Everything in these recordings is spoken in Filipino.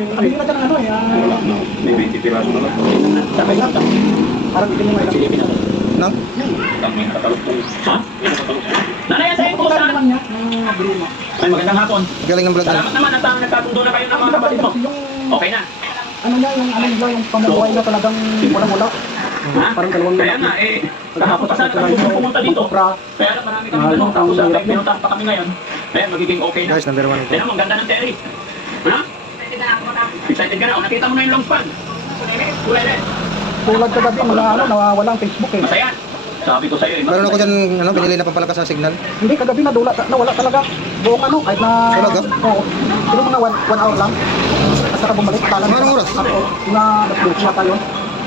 Sabi ka ng ano eh. May 20 piraso na lang. Sabay lang. Parang hindi mo nga Silipin ako. Nang? May nakatalok po. Ha? May nakatalok po. Nanay, sa'yo po Pagkakita saan? naman niya. Nagro mo. Ay, magandang hapon. Galing ng vlog na. Salamat naman at nagkatundo na kayo ng mga kapatid mo. Okay na. Ano niya, yung ano niya, yung pamumuhay na talagang walang-wala. Ha? Parang dalawang Kaya nga, kahapon pa sana kami pumunta dito. Kaya lang marami kami ganun. Tapos pinuntahan pa kami ngayon. Kaya magiging okay na. Guys, number 1 ito. Kaya mo, ang ganda ng Terry. Ha? Excited ka na? O, nakita mo na yung long span. Kulay rin. Tulad kagabi, mga ano, nawawala ang Facebook eh. Masaya. Sabi ko sa'yo, Meron ako dyan, ano, pinili na pampalakas sa signal. Hindi, kagabi nawala talaga. Buong ano, kahit na... Talaga? Oo. Pero mga 1 hour lang. Basta ka bumalik. Anong oras? Na, nag-duty na tayo.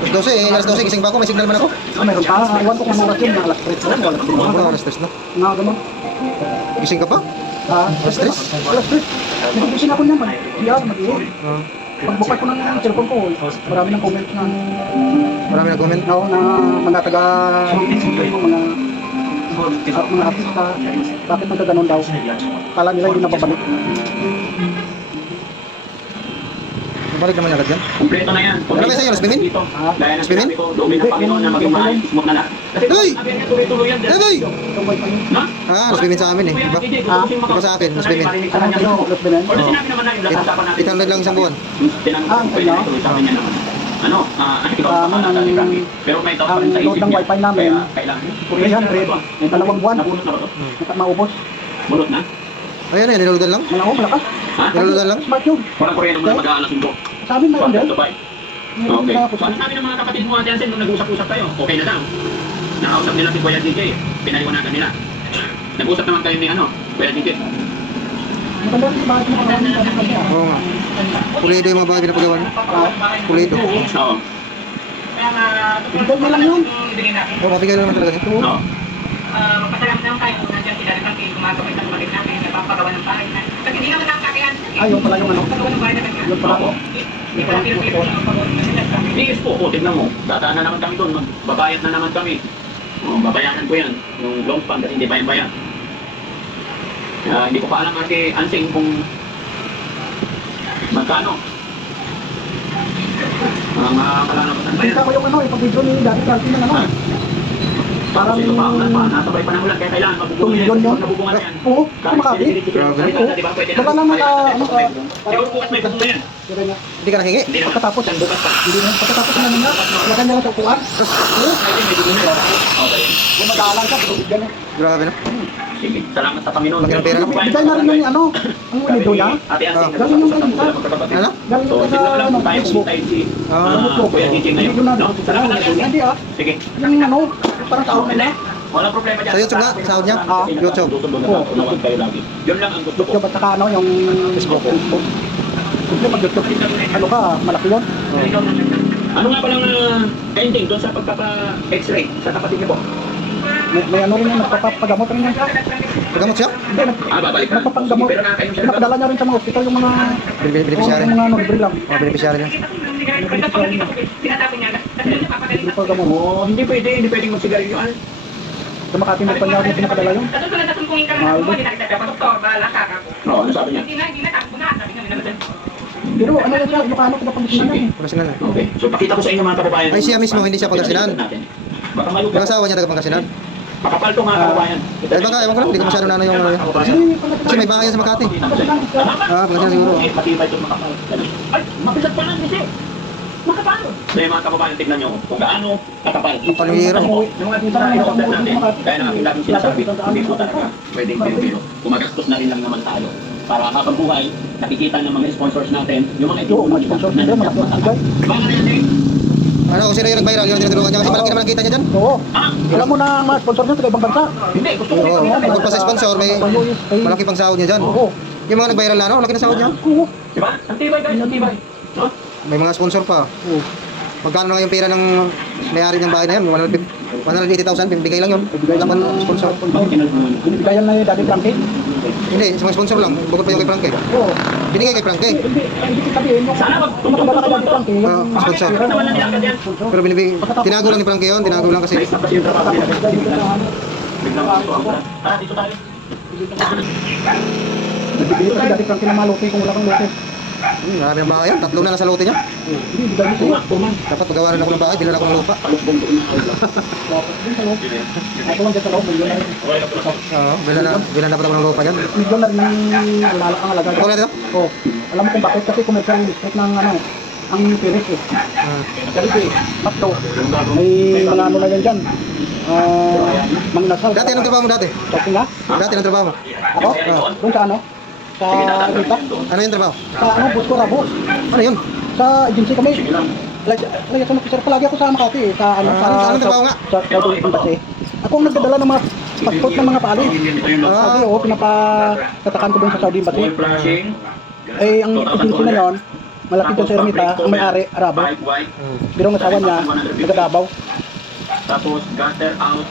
Alas 12, gising pa ako, may signal man ako. Meron pa. Iwan ko kung oras yun, na alas 3 na. Alas 3 Ano, na. alas 3 na. Nga ganun. Gising ka pa? Ha? Alas 3? Alas 3. Nagigising ako niyan, mag-iwan. Pagbukay ko ng cellphone ko, marami ng comment na Marami na comment. na mga taga mga artista, bakit nagkaganon daw? Kala nila hindi nababalik. Balik naman agad yan. Kompleto na yan. Ano ba sa'yo, Lasbimin? Dito. Dahil na Lasbimin? sinabi ko, doon ng Panginoon na maging maayos mo na lahat. Kasi Hey! sabi niya, tuloy-tuloy yan. Hey, boy! Tumbay pa yun. Ha? Mas bimin sa amin eh. Iba? Iba sa akin, mas bimin. Ano kayo, Los Benen? Or sinabi naman na yung lasasapan natin. 800 lang isang buwan. Tinanong ko yun, tuloy sabi niya naman. Ano, ikaw ang pangalan ni Frankie. Pero may tao pa rin sa ang load isip ng niya. wifi namin, Kaya kailangan. 300, yung dalawang buwan, Nabunot na ba ito? maubos. Bunot na? Ayan yan, nilulugan lang. Malakas. Ha? Nilulugan lang. Smart yun. Walang kuryente mo na mag-aalas ko. Sabi na yun din. Okay. So, ano sabi ng mga kapatid mo, Ate Ansel, nung nag-usap-usap kayo? Okay na daw. Nakausap nila si Kuya DJ. Pinaliwanagan nila. Nag-usap naman kayo ni ano, Kuya DJ. Maganda rin bakit mo kami Oo nga. Pulido yung mga bagay na pagawa. Pulido. Oo. Ibigay mo lang yun. Oo, mabigay lang naman talaga ito. Oo. Magpasalamat naman tayo kung nandiyan sila rin ang gumagawa ng bagay namin, napapagawa ng bahay na. Kasi hindi naman nakakayan. Ayun pala yung ano. Pagawa ng bahay namin. Yun pala. Hindi pala pinapilo ang pagawa ng bahay namin. Yes po, tignan mo. Dadaan na naman kami doon. Magbabayad na naman kami. Babayaran ko yan. Yung long span kasi hindi pa yung bayan. Hindi ko pa alam Ate Ansing kung magkano. Ang kalalabasan ba yan? Kita ko yung ano, yung pag-video ni Daddy Frankie ng ano. Parang ito pa, nasabay pa ng ulan, kaya kailangan mabubungan Tumilyon yun. nabubungan yan. Oo, kumakati. Baka naman ano ka. Di ba bukas may bunga yan? Hindi ka nahingi. Hindi naman. Pagkatapos, Yan, bukas pa. hindi na. Pagkatapos na niya, lagyan niya lang sa upuan. Oo, May bunga yan. Okay. gumagalang ka, ganun. Grabe na. Sige, salamat sa Panginoon. Laki ng pera. Bigay na rin yung ano, ang winido niya. Ate Ansing, Galing yung nagkakasama ganito. sila magkakapatid. Ano? Galing So, yung tignan lang ano, kung tayo Facebook. pumunta si Ah, Kuya DJ ngayon. Video na No? Salamat Ate Ansing. Hindi ah, Sige. yung ano, parang tao Hindi. Walang problema dyan. Sa YouTube nga, sahod niya? Ah, YouTube. Tutunan kayo lagi. Yun lang ang gusto ko. YouTube at saka ano, yung Facebook. Siyempre mag-YouTube, ano ka, malaki yun. Ano nga palang ending doon sa pagpapa-x-ray sa kapatid niyo po? May ano rin yung nagpapagamot rin yan. Pagamot siya? Hindi, Babalik ka na. nagpapagamot. Pero nakakayo siya. Pinapadala niya rin sa mga hospital yung mga Beneficiary. yung mga ano, libre lang. Mga beneficiary niya. Libre pa gamot. Oo, hindi pwedeng magsigarilyo. Sa Makati mo pa niya rin pinapadala yun. Oo, ano sabi niya? Pero ano na siya, Ilocano, Pangasinan yan. Pangasinan na. Okay, so pakita ko sa inyo mga kababayan. Ay, siya mismo, hindi siya Pangasinan. Baka malupa. Yung asawa niya taga Pangasinan. Makapal to mga kababayan. Ay, baka, ewan ko lang, hindi ko masyado na ano yung ano yun. Kasi may bahay yan sa Makati. Ah, Pangasinan siguro. Matibay ito makapal. Ay, mabigat pa lang kasi. Makapal. May mga kababayan, tignan nyo kung gaano kakapal. Panihira. I-order natin. Kaya na, laging sinasabi, hindi po talaga pwedeng pero gumagastos na rin lang naman tayo. Para habang buhay, nakikita ng mga sponsors natin, yung mga ito, Mga sponsor nila, mga sponsor. Diba na yan, Ano, kung sino yung nag-viral, yun ang tinutulungan niya. Kasi malaki naman ang kita niya dyan. Oo. Ah, Alam mo na ang mga sponsor niya sa ibang bansa. hindi, gusto ko Oo, bukod pa sa sponsor, may malaki pang sahod niya dyan. Oo. Yung mga nag-viral na, ano, malaki na sahod niya. Oo. Diba? Ang tibay guys, ang tibay. No? May mga sponsor pa. Oo. Magkano na nga yung pera ng may-ari ng bahay na yun? 180,000, bibigay lang yun. Wala pa ng sponsor. Binibigayan na yung Daddy Frankie. Hindi, sa mga sponsor lang. Bukod pa yung kay Frankie. Oo. Binigay kay Frankie. Hindi sabihin yung Sana tumatanda ka Daddy Frankie. Ah, sponsor. Bakit naman na nilagad yan? Pero tinago lang ni Frankie yun. Tinago lang kasi. Nice na kasi yung trabaho nila. Biglang dito ako. Dito tayo. Nagbibigay pa si Daddy Frankie ng mga lote kung wala kang lote. Marami ang bahay yan. 3 na lang sa lote niya. Hindi, bigay mo sa'yo. Puman. Dapat pagawa rin ako ng bahay, bilhan ako ng lupa. Tapos din sa loob. Ako lang dyan sa loob, milyon na rin. Oo, bilhan dapat ako ng lupa yan. Milyon na rin ang alaga. Ikaw na dito? Oo. Alam mo kung bakit? Kasi commercial district ng ano, ang Piris eh. Kasi Patto. May mga ano na yan dyan. Mga nasal. Dati, anong trabaho mo dati? Kasi nga, Dati, anong trabaho mo? ako, doon sa ano? Sa Rita. Ano yung trabaho? Sa ano, bus ko, Rabo. Ano yun? Sa agency kami. Liaison officer palagi ako sa Makati eh. Sa ano, anong trabaho nga? Sa embassy. Ako ang nagdadala ng mga passport ng mga paalis. Sabi, pinapatatakan ko doon sa Saudi Embassy. Eh, ang agency na yon, malaki doon sa Ermita, ang may-ari, Arabo. Pero ang asawa niya, nagadabaw. Tapos gutter out.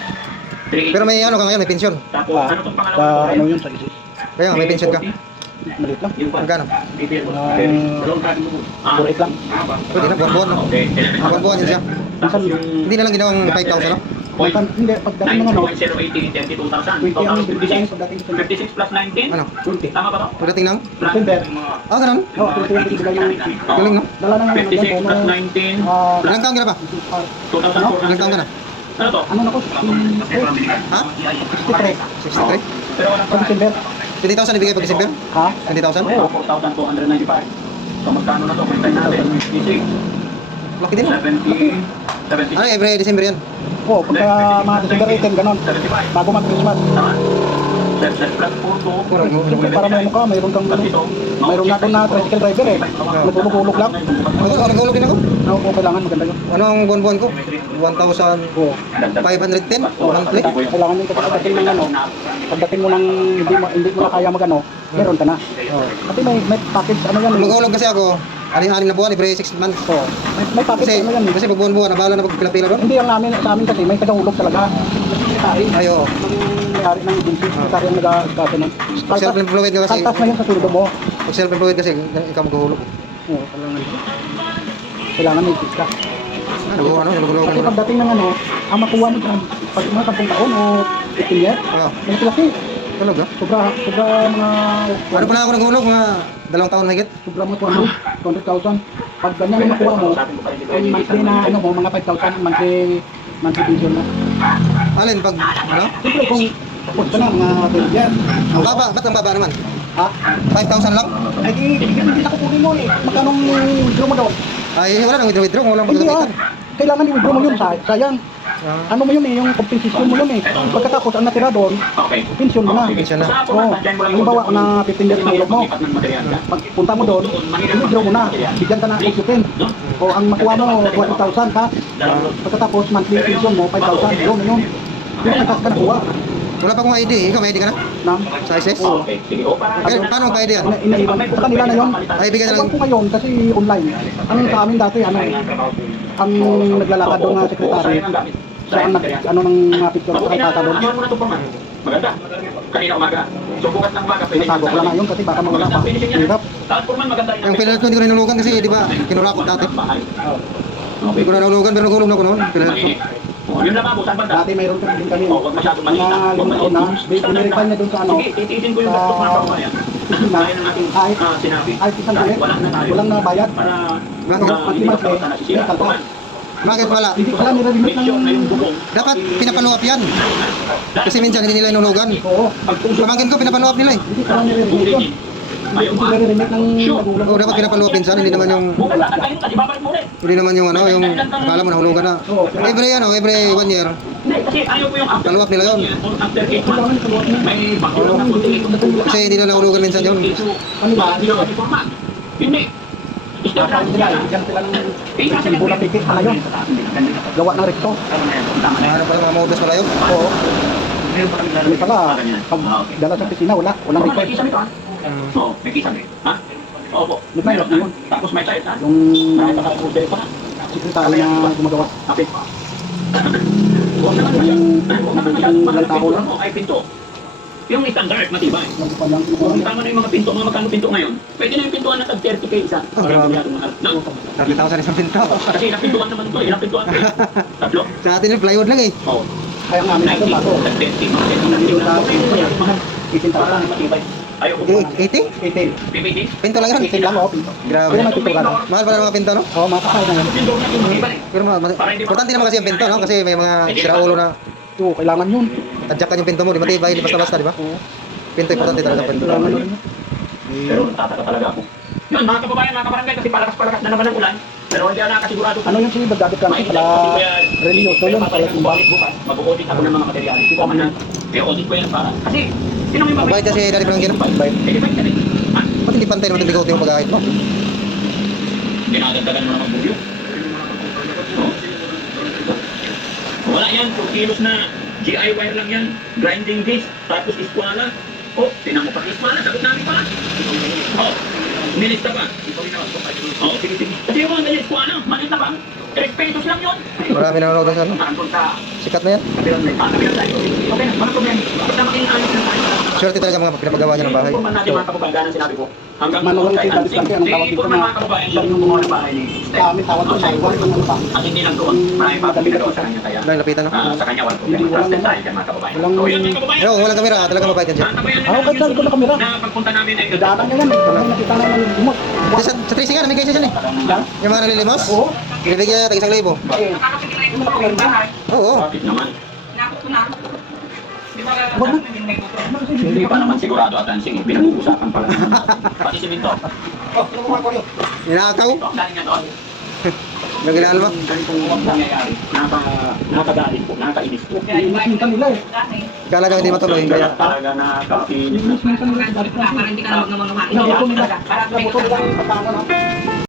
Pero may ano ka ngayon, may pensyon. Tapos Ah, ano tong sa pangalawa? ano yun, sa ISIS. Kaya nga, may pensyon ka. Maliit lang. Magkano? Kurit lang. Pwede na, buwan-buwan. No? Buwan-buwan yun siya. Minsan, Hindi na lang ginawang 5,000, no? hindi, pagdating ng ano, 9.080, 20 ang 32,000. bibigyan pagdating sa 56 plus 19? Ano? 20. Tama ba to? Pagdating ng? December. Ah, ganun? Oo, 20 yung bibigay ng Galing, no? dala ng ano, 56 dyan, plus bono. 19. Ilang taon ka na ba? 2,400. Ilang taon ka na? Ano to? Ano na ko? Ha? 63. 63? Pero walang Sa December. 20,000 ibigay pag December? Ha? 20,000? Oo, 4,295. So magkano na to? Kung tayo natin, 56, Laki din, no? 70, Ano, 76, every December yan? Oo, pagka mga December 18, ganon. 75. Bago mag-Christmas. Tama? Plus 42. Kurang, Siyempre, para may ano ka, mayroon kang ano. Mayroon na doon na tricycle driver eh. Nagulog-ulog lang. Nag-ulog din ako. Ano kung kailangan maganda yun. Ano ang buwan-buwan ko? 1,510 Oo. monthly. Kailangan din kasi pagdating ng ano, pagdating mo ng hindi mo na kaya magano, meron ka na. Oh. Kasi may package ano yan. Mag-ulog kasi ako, aning-aning na buwan, every 6 months. Oo. May package Kasi, ano yan. kasi pag buwan-buwan, nabala na pag pila-pila doon. Hindi ang namin sa amin kasi may tagahulog talaga. Sekretary. Ay, oo. May-ari ng agency, sekretary ang nag-gato nun. Pag self-employed ka kasi, Kaltas na yun sa sueldo mo. pag self-employed kasi, ikaw mag-uhulog. Oo, kailangan may ka. Ano, nag-uhulog Kasi ka. pagdating ng ano, ang makuha mo dyan, pag mga 10 taon o 15 years, Oo, may laki. talaga. Sobra mga... Ano pala ako nag-uhulog, mga 2 taon na higit. Sobra mo 200,000. Pag ganyan ang makuha mo, ang monthly na ano mo, mga 5,000 monthly pension mo. Alin, pag, ano? Siyempre kung tapos ka na, mga 12 years. Ang baba, ba't ang baba naman? Ha? 5,000 lang? Ay, hindi na kukunin mo eh. Magkano withdraw mo doon? Ay, wala nang withdraw, walang Hindi ah. pagkakitan. Kailangan i-withdraw mo yun, sayang. Ano mo yun eh, yung compensation mo yun eh. Pagkatapos ang natira doon, Okay. pension mo na. Pension na. Oo. Halimbawa na 15 years na ulog mo, pagpunta mo doon, i-withdraw mo na. Bigyan ka na oxygen. O ang makuha mo, 20,000 ka. Pagkatapos monthly pension mo, 5,000. Yun na yun. Yung nakas ka nakuha. Wala pa akong ID, ikaw may ID ka na? Nam. Sa ISIS? Oo. Okay, sige. O, para Kaya, paano mag-ID yan? Inaiwan. Sa kanila na yun. Ay, bigyan na Ewan lang. ko ngayon kasi online. Ang sa amin dati, ano, ang naglalakad doon na sekretary, siya ang ano ng mga picture ko kay Tata doon. Iwan mo na ito po, man. Maganda. Kanina umaga. So bukas ng umaga, pwede Natago ko lang ngayon kasi baka mawala pa. Hirap. Tapos po man maganda Yung pinal ko hindi ko nanulugan kasi, di ba, kinurakot dati. Hindi ko na nanulugan pero nagulong na ako noon. Pinal ko. Yun lang po, saan banda? Dati mayroon ka din kami. Huwag masyadong malita. Mga limang taon na, binirikpan niya doon sa ano, Sige, titiisin ko yung gusto ko na kabayan. kusina. Gaya ng ating Kahit, sinabi. kahit isang Kahit ulit, wala na tayo. walang nabayad. Para Bakit? hindi magkaroon na nasisira. May kalta. Bakit wala? Hindi pala nire-remit Mission na yung ng... bubong. Dapat pinapanuap yan. Kasi minsan hindi nila inulugan. Oo, Pamangkin ko, pinapanuap nila eh. hindi pala nire-remit yun. Ayaw Hindi mo. nire-remit ng magulang. Oo, dapat pinapanuap minsan, hindi naman yung, Bukas na tayo, kasi babalik mo ulit. hindi naman yung ano, yung, akala mo nahulugan na. Every ano, every 1 year, Hindi, kasi ayaw ko yung after. panuap nila yun. After 8 months, may background na kunti. Kasi hindi na nahulugan minsan yun. Ano ba? Hindi naman informal. Hindi. Isda Dapat trans nila, yan. bigyan sila ng resibo na pikit pala yun. Gawa ng rekto. Ano pala mga modus pala yun? Oo. Hindi pala, pag dala sa opisina, walang May record. kisame ito, ha? Oo, may kisame. Ha? Opo. May Meron pilot na. Tapos may site, ha? Yung Nakakapagpapagpapag pa. sekretary na gumagawa. Kapit pa. Huwag naman masyadong tao lang. ay pinto. Yung standard, matibay. Nagpa lang. Kung tama na yung mga pinto, mga magkano pinto ngayon, pwede na yung pintuan na tag 30k isa. grabe. No? 30,000 isang pinto. Kasi ilang pintuan naman ito, ilang pintuan ito. Tatlo. Sa atin yung plywood lang eh. Oo. Kaya nga namin ito bago. Tag 30, mga 30 na Yung pintuan. dati, Mga itinta lang. matibay. Ayaw ko. 80? 18. PPT? Pinto lang yan. 18 lang, oh, pinto. Grabe. Pero may pintura na. Mahal pala ng mga pinto, no? Oo, makakaya na yan. Pinto na yung ibalik. Pero importante naman kasi yung pinto, no? Kasi may mga siraulo na Oo, kailangan yun. tadyakan yung pinto mo. Di matibay, hindi basta-basta, di ba? Oo. Pinto importante talaga pinto. Kailangan yun. Pero tataka talaga ako. Yun, mga kababayan, mga kabarangay, kasi palakas-palakas na naman ang ulan. Pero hindi ako nakasigurado. Ano yung sinibag dati ka pala religyoso yun, pala yung balik bukas. Mag-audit ako ng mga materyales. Ito man na, i-audit ko yan para. Kasi, sino yung Ang bait kasi Daddy Frankie, no? Bait. Eh, di ba yan eh? Ha? Ba't hindi pantay naman yung bigote yung pag-ahit mo? Dinadagdagan mo naman bugyo. Wala yan, 2 kilos na GI wire lang yan. Grinding disc, tapos iskwala. Oh, tinan mo pa iskwala, sagot namin pa. Oh, nilista pa. Oh, sige, sige. Kasi yung mga ganyan iskwala, maliit na pa. 3 pesos lang yun. Marami nanonood sa ano. Andun sa Sikat na yan. kabilang tayo. Okay na, walang problema. Basta makinig-ayos na tayo. Swerte talaga mga pinapagawa niya ng bahay. Informan natin mga kababayan, sinabi ko. Hanggang Manual kay si Daddy Frankie, anong tawag dito informan na- mga kababayan, siya yung gumawa ng bahay ni Steph. Sa amin tawag ko sa iwan kung ano pa. At hindi lang doon, marami pa akong pinagawa sa kanya kaya. Dahil lapitan, no? Sa kanya, walang problema. Trusted tayo dyan mga kababayan. Walang- So yun mga kababayan. Pero kung walang kamera, talaga mabait yan siya. Ako kahit saan ko na kamera. Na pagpunta namin ay Datan niya yan eh. Pag nakita naman yung gumot. Sa tracing nga, namigay siya dyan eh. Yan. Yung mga nalilimos, Oo. binibigyan niya tag 1,000. Eh, Nakakapagin na yung mga bahay. Oo. Bakit naman? Nakot ko na. Di ba Wag na. may gusto? Hindi pa naman sigurado at dancing. Pinag-uusapan pala. Pati si Minto. Ninakaw. Ito ang galing niya doon. Nagilaan mo. Ganitong nangyayari. Nakakagalit po, nakakainis po. Kaya yung minsan nila eh. Dati. Kala nyo hindi matuloy. Kaya Talaga nakakapinis na. Minsan nila. Parang hindi ka na mag-mga Inabuto nila. Inabuto nila yung katanga na.